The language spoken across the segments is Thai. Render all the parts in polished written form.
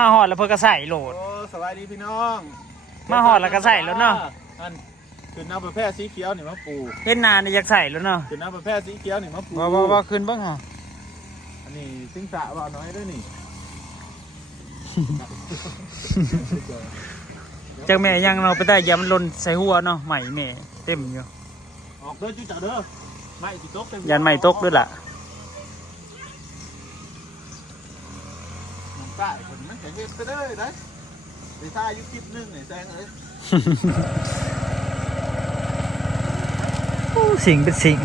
มาหอดแล้วเพื่อก็ใส่โหลดโอ้สวัสดีพี่น้องมาหอดแล้วก็ใส่แล้วเนาะอันขึ้นน้ำประแพร่สีเขียวนี่มาปู เห็นนานนี่อยากใส่แล้วเนาะขึ้นน้ำประแพร่สีเขียวนี่มาปูบ่ขึ้นบ้างฮะอันนี้ซิงสะว่าน้อยด้วยนี่จากแม่ยังเราไปได้ยำลนใส่หัวเนาะใหม่แม่เต็มอยู่ออกเด้อจุ๊จ่าเด้อไม่จิตกเต็มยันใหม่ตกด้วยล่ะน้องใต้คนมันแข็งเฮ็ดไปเลยได้ในท่ายุคลิปนึงไหนแซงเลยสิ่งเป็นสิ่ง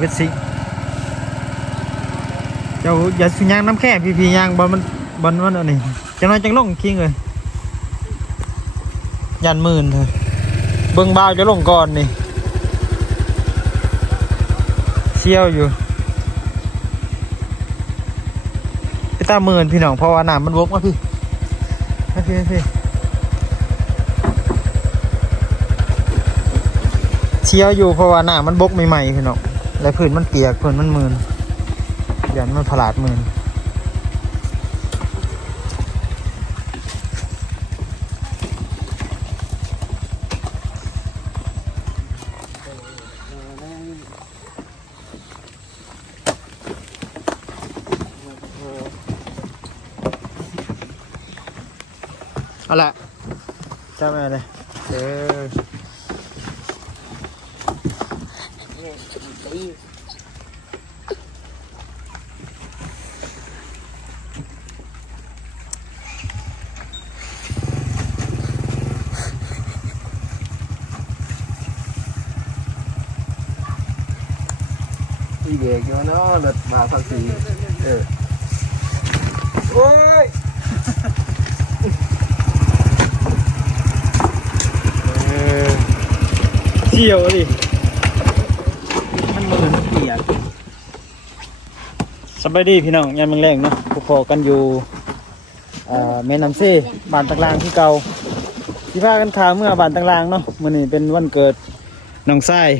เป็นสิ่งเจ้าอย่าสุยางน้ำแค่พี่ยางบอลมันอันนี้จังน้อยจังลงคิงเลยยันหมื่นเลยเบิ่งบ่าวจะลงก่อนนี่เชี่ยวอยู่ไอ้ตาหมื่นพี่น้องเพราะว่าน้ำมันวกมาพี่เชี่ยวอยู่เพราะว่าน้ำมันบกใหม่ๆพี่น้องและพื้นมันเปียกพื้นมันหมื่นยันมันผลาดหมื่นเอาละจำอะไรอีเด็กเนาะรถมาพักสีโอ้ยเชี่ยวดิมันมือมันเปียกสบายดีพี่น้องยันมันแรงเนาะพอกันอยู่แม่น้ำเซ่บ้านตะลางที่เก่าที่พากันข่าวเมื่อบ้านตะลางเนาะมื้อนี้เป็นวันเกิดน้องทราย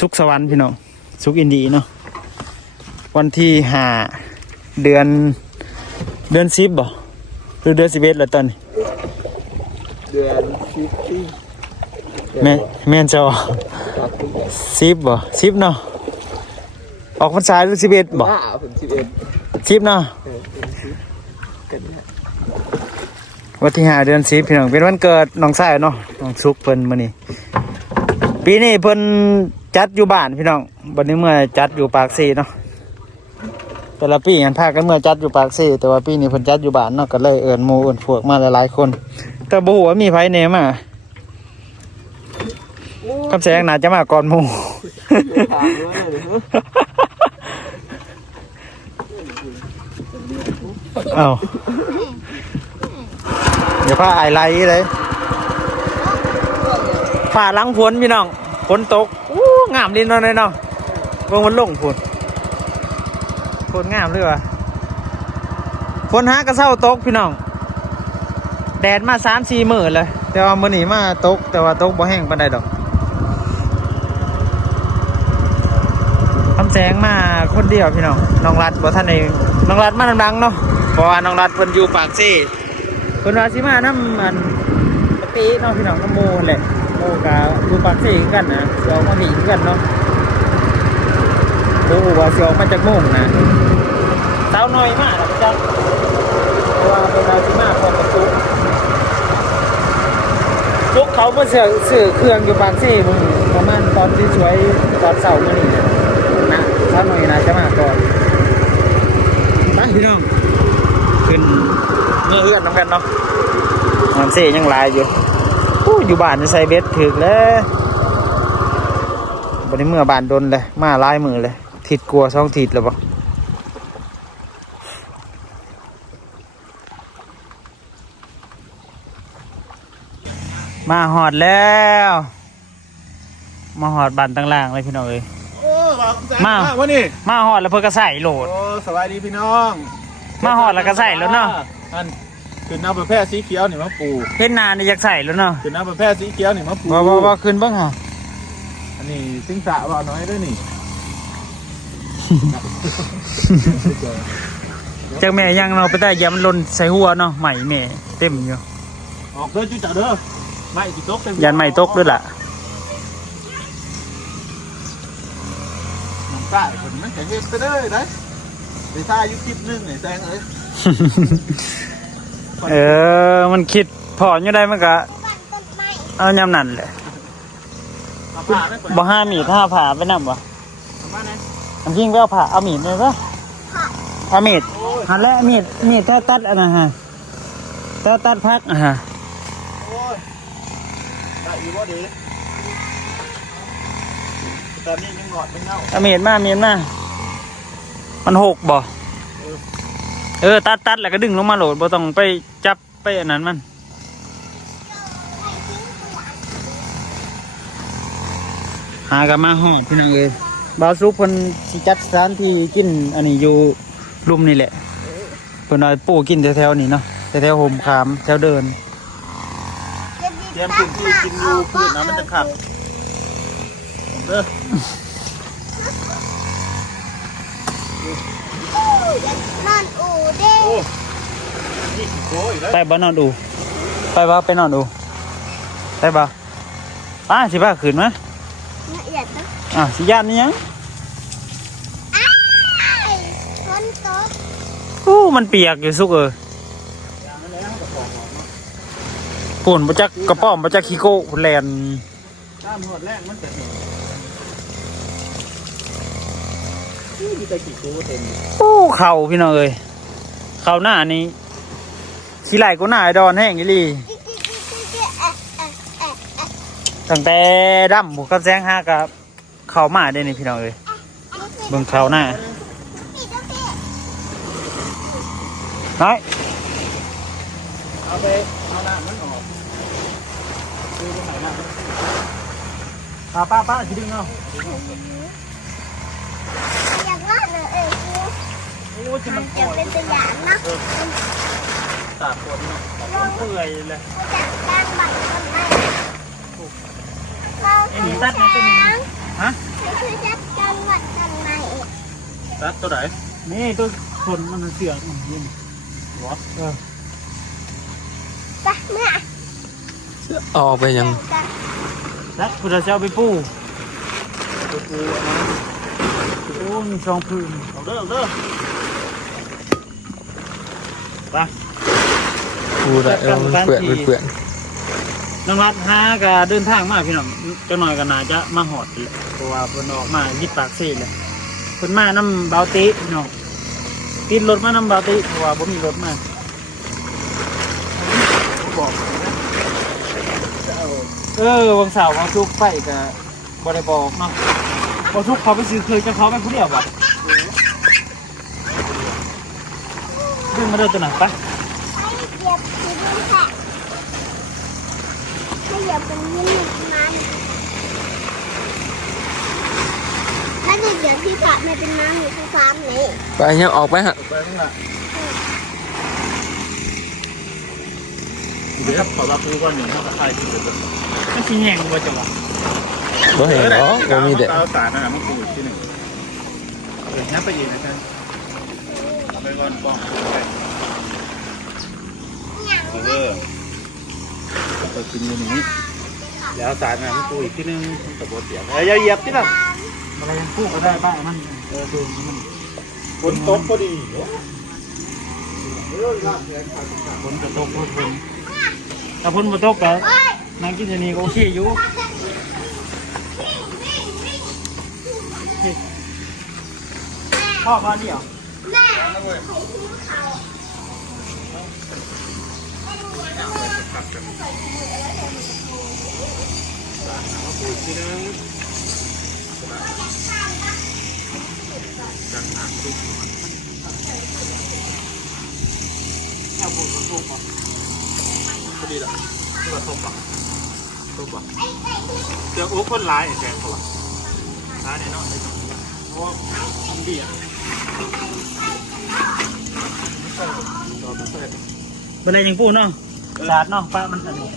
สุขสวรรค์พี่น้องสุขอินดีเนาะวันที่5เดือน10บ่หรือเดือน11แล้วตอนนี้เดือน10ที่แม่นจะ10บ่10เนาะออกพรรษาหรือ11บ่ผม10เนาะวันที่5เดือน10พี่น้องเป็นวันเกิดน้องทรายเนาะน้องสุขเพิ่นมื้อนี้ปีนี้เพิ่นจัดอยู่บ้านพี่น้องวันนี้เมื่อจัดอยู่ปากซีเนาะแต่ละปีงานพากันเมื่อจัดอยู่ปากซีแต่ว่าปีนี้เพิ่นจัดอยู่บ้านเนาะก็เลยเอิ้นหมู่เอิ้นพวกมาหลายๆคนแต่บ่ฮู้ว่ามีไผแหน่มาคำแสงน่าจะมาก่อนหมู่เอ้าอย่าพาไอไลเลยฝ่าหลังฝนพี่น้องฝนตกงามดินเนาะเนาะเบิ่งมันลงฝนงามเลยวะฝนหากระเซ้าตกพี่น้องแดดมา 3-4 มื้อเลยแต่ว่ามื้อนี้มาตกแต่ว่าตกบ่แห้งปานใดดอกคำแสงมาคนเดียวพี่น้องน้องรัดบ่ทันได้น้องรัดมาดังๆเนาะเพราะว่าน้องรัดเพิ่นอยู่ปากซี่เพิ่นว่าสิมานำอันปกติเนาะพี่น้องกับหมู่แหละหมู่ก็อยู่ปากซี่กันนะสิออกมาหนีกันเนาะบ่ฮู้ว่าสิออกมาจากโมงนะสาวน้อยมากล่ะจังเพราะว่าเพิ่นว่าสิมาพร้อมกับซุกเขามาซื้อเครื่องอยู่ปากซี่มื้อประมาณตอนที่สวยตอนเช้ามื้อนี้นะสาวน้อยน่าจะมาก่อนไปพี่น้องขึ้นนี่เฮือนน้ำกันเนาะน้ำเสียยังลายอยู่อยู่บ้านจะใส่เบ็ดถึกแล้ววันนี้เมื่อบ้านโดนเลยมาลายมือเลยทิดกลัว2 ทิดแล้วปะมาหอดแล้วมาหอดบ้านต่างล่างเลยพี่น้องเอ้ยมาวันนี้มาหอดแล้วเพื่อก็ใส่โหลดโอ้สวัสดีพี่น้องมาหอดแล้วก็ใส่แล้วเนาะอันขึ้นน้ำประแพร่สีเขียวนี่มาปูเห็นนานนี่อยากใส่แล้วเนาะขึ้นน้ำประแพร่สีเขียวนี่มาปูบ่ขึ้นบ้างฮะ อันนี้ซิงสะว่าน้อยด้วยนี่ จากแม่ยังเราไปได้ยามันหล่นใส่หัวเนาะใหม่แม่เต็มอยู่ ออกเด้อจุ๊จ๋าเด้อไม่กี่ตกเต็ม ยันใหม่ตกด้วยล่ะ น้ำตาคนมันจะเฮ็ดไปเด้อได้ไปท่าอยู่คลิปนึงไอ้แซงเอ้ย มันคิดพออยู่ได้มันก็เอายำนั่นแหละ เอาผ้าได้ก่อน บ่ห้ามีดห้าผ่าไปนำบ่ เอามาไหน อันจริงก็เอาผ่าเอามีดเลยปะเอามีดหันแล้วมีดถ้าตัดอันนะฮะถ้าตัดพักฮะ โอ้ยได้อยู่บ่ดีตอนนี้ยังงอดไม่เงา เอามีดมามันหกบ่ตัดแล้วก็ดึงลงมาโหลดบ่ต้องไปจับไปอันนั้นมันหากันมาห้องพี่น้องเอ้ยบาวซุปเพิ่นสิจัดสถานที่กินอันนี้อยู่ลุ่มนี่แหละเพิ่นเอาปูกินแถวๆนี่เนาะแถวๆห่มขามแถวเดิน เตรียมพื้นที่กินอยู่พื้นน้ำมันจะขัดเด้อ นอนอูเด้ โอ้นี่ขี้โก้อีกแล้ว ไปบ้านนอนดูไปบ่ไปนอนดูไปบ่สิบ้าขืนมั้ย ละเอียดนะ สิย่านนี่ยัง อ้ายฝนตก มันเปียกอยู่สุกปุ่นบ่จักกระป๋อมบ่จักขี้โก้แลน น้ำหอดแรกมันจะเห็นนี่มีแต่ขี้โก้เต็ม เข่าพี่น้องเอ้ยเข่าหน้านี่ขี้ไหลกูหน้าไอ้ดอนแห้งอีหลีตั้งแต่ดำบุกกับแซงห้ากับเข่ามาได้นี่พี่น้องเอ้ยเบิ่งเข่าหน้าน้อย เอาไปเอาน้ำมันออกคือตรงไหนน้ำมัน ป้าสิดึงเอา อยากรอดเลยโอ้จะ มั มัน น จะเป็นตัวอย่างนะ ตาดตัวนี่เนาะ เปื่อยเลย จากการบัตรคนไทยเรา ไอ้หนีตัดมันเป็นฮะ คือจัดการบัตรคนใหม่ ตัดตัวไหน นี่ตัวคนมันเสือกยิง หัว ไปเมื่อ ออกไปยัง แล้วคุณจะเอาไปปู ตัวกูเอามา โอ้มีสองพื้น เอาเด้อเอาเด้อ ไป พูดอะมันเปื่อนมันเปื่อน น้องรัดหากะเดินทางมาพี่น้องจังหน่อยก็น่าจะมาหอดเลยเพราะว่าเพิ่นออกมายิดปากเซ่เลยเพิ่นมาน้ำเบาติพี่น้องติดรถมาน้ำเบาติเพราะว่าบ่มีรถมา บอก วันเสาร์วันศุกร์ไปก็บ่ได้บอกเนาะวันศุกร์เขาไปซื้อเคยจะเขาไปผู้เดียวบ่ดึงมาเดินตัวไหนปะ ให้เหยียบสีบุญแผลให้เหยียบเป็นยิ้มมันถ้าจะเหยียบที่ขาดไม่เป็นน้ำอยู่ที่ฟาร์มนี่ ไปยังออกไปฮะ ไปข้างหน้าเดี๋ยวขอรับรู้ก่อนหนึ่งถ้าใครที่เดือด มันสิแห้งบ่จังหวะ บ่เห็นหรอกบ่มีเด็ก เอาสารนะมันปูอีกทีหนึ่งนับไปอีกนะท่านเอาไปก่อนป้องเออเอากินอยู่นี้แล้วสารนะมันปูอีกทีหนึ่งตะโกนเสียงอย่าเหยียบที่นั่น อะไรยังพูดก็ได้ป้ามันดูมัน ฝนตกพอดี ฝนจะตกฝนถ้าฝนบ่ตกก็นั่งกินอยู่นี่ก็โอเคอยู่พ่อมาเดียว พอดีละที่เราทบปะเจอโอ้คนร้ายแจงเขาละร้ายแน่นอนเลยเพราะว่ามันเบี้ย เป็นไรยังพูดเนาะสาดเนาะป้ามันอันนี้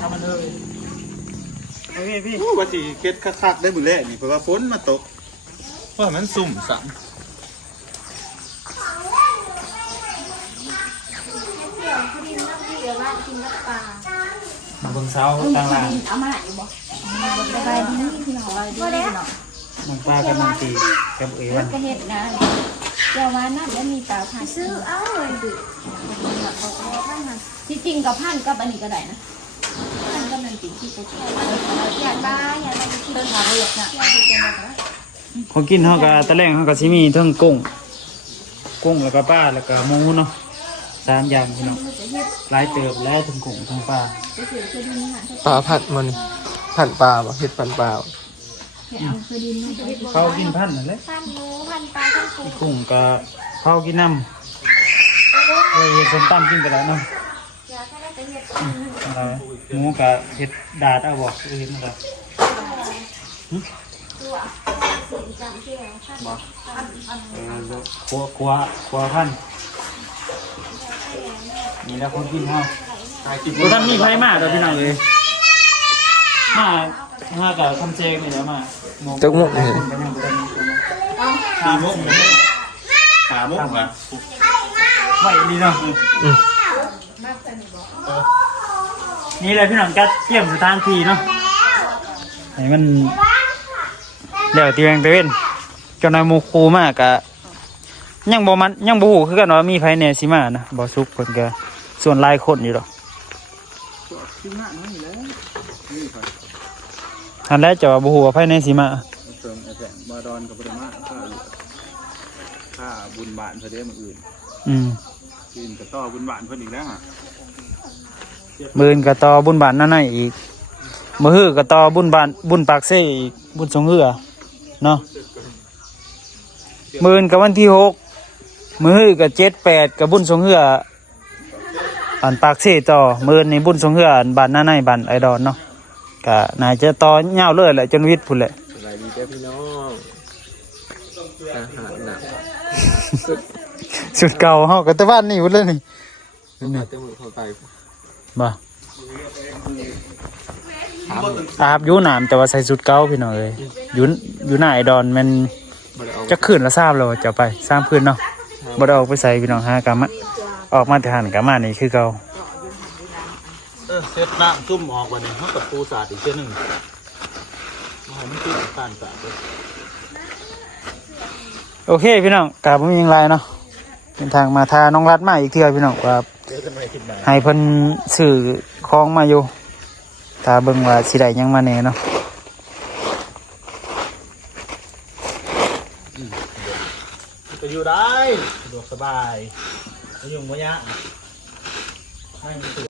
ทำมันเลยโอเคพี่ ว่าสิเก็ดคักๆได้บุเล่นี่เพราะว่าฝนมาตก ว่ามันสุ่มสั่ง เบิ่งเช้าต่างล่าง เอามาอยู่บ่สบายดีพี่น้องบ่ได้ น้องปลากับน้องตีกับเอ๋วัน ก็เฮ็ดนะเจ้าว่านั่นแล้วมีเตาถ่านซื้อเอาเลยดิที่จริงกับพันกับอันนี้ก็ได้นะพันกับมันติดที่ไปเที่ยวอยากได้เดินหาเรียกน่ะ ของกินเฮาก็ตะแลงเฮาก็สิมีทั้งกุ้งแล้วก็ปลาแล้วก็หมูเนาะ3อย่างพี่น้องหลายเติบแล้วทั้งกุ้งทั้งปลา ปลาผัดมันผัดปลาบ่เฮ็ดผัดปลาบ่ เขากินพันธุ์นั่นแหละ พันหมูพันปลาพันปู กุ้งก็เขากินน้ำเฮ็ดส้มตำกินก็ได้เนาะ อยากให้ได้ไปเฮ็ด หมูก็เฮ็ดดาดเอาบ่เฮ็ดมันก็ ครัวพันนี่แหล้วคนกินเฮาบ่ทันมีไผมาดอกพี่น้องเอ้ยมากับคำเจงนี่แหละมา จักมุกนี่ 4 โมง5 โมงครับ ไว้ดีเนาะ อืม นี่แหละพี่น้องจัดเตรียมสถานที่เนาะให้มันแล้วตีแรงตะเว้นจนนายหมู่ครูมากะยังบ่ฮู้คือกันว่ามีไผแหน่สิมานะบ่สุกเพิ่นก็ส่วนหลายคนอยู่ดอกอันแรกจะว่าบ่ฮู้ว่าไผแหน่สิมา เติมแสงบาดอนกับปริมาค่าบุญบานเพิ่นเด้มื้ออื่น กินกระต่อบุญบานเพิ่นอีกแล้วอ่ะ มื้ออื่นก็ต่อบุญบ้านนั่นน่ะอีกมื้อฮื้อก็ต่อบุญบ้านบุญปากเซ่อีกบุญสงเหือเนาะมื้ออื่นก็วันที่6มื้อฮื้อก็7 8ก็บุญสงเหืออันปากเซ่ต่อมื้ออื่นนี่บุญสงเหืออันบ้านนั่นน่ะบ้านไอดอนเนาะก็น่าจะต่อยาวเลยแหละจนวิทย์พุ่นแหละ สบายดีเด้อพี่น้องอาหารน่ะ สุดเก่าเฮาก็แต่บ้านนี่พุ่นเลยนี่ นี่เต็มมือเข้าไป บ่อาบอยู่น้ำแต่ว่าใส่สุดเก่าพี่น้องเอ้ยอยู่หน้าไอดอนมัน บ่ได้เอา จะคืนละทราบแล้วจะไป3คืนเนาะบ่ได้ออกไปใส่พี่น้องหากะมาออกมาแต่หันกะมานี่คือเก่า เซตน้ำซุ่มออกวันนี้เท่ากับปูสาดอีกเช่นหนึ่งมันขึ้นตานสาดเลย โอเคพี่น้องกะบ่มีหยังหลายเนาะเป็นทางมาทาน้องรัดมาอีกเทื่อพี่น้องว่า เจอกันใหม่ที่ไหน ให้เพิ่นซื้อของมาอยู่ถ้าเบิ่งว่าสิได้หยังมาแน่เนาะ ก็อยู่ได้สะดวกสบายไม่ยุ่งไม่ยาก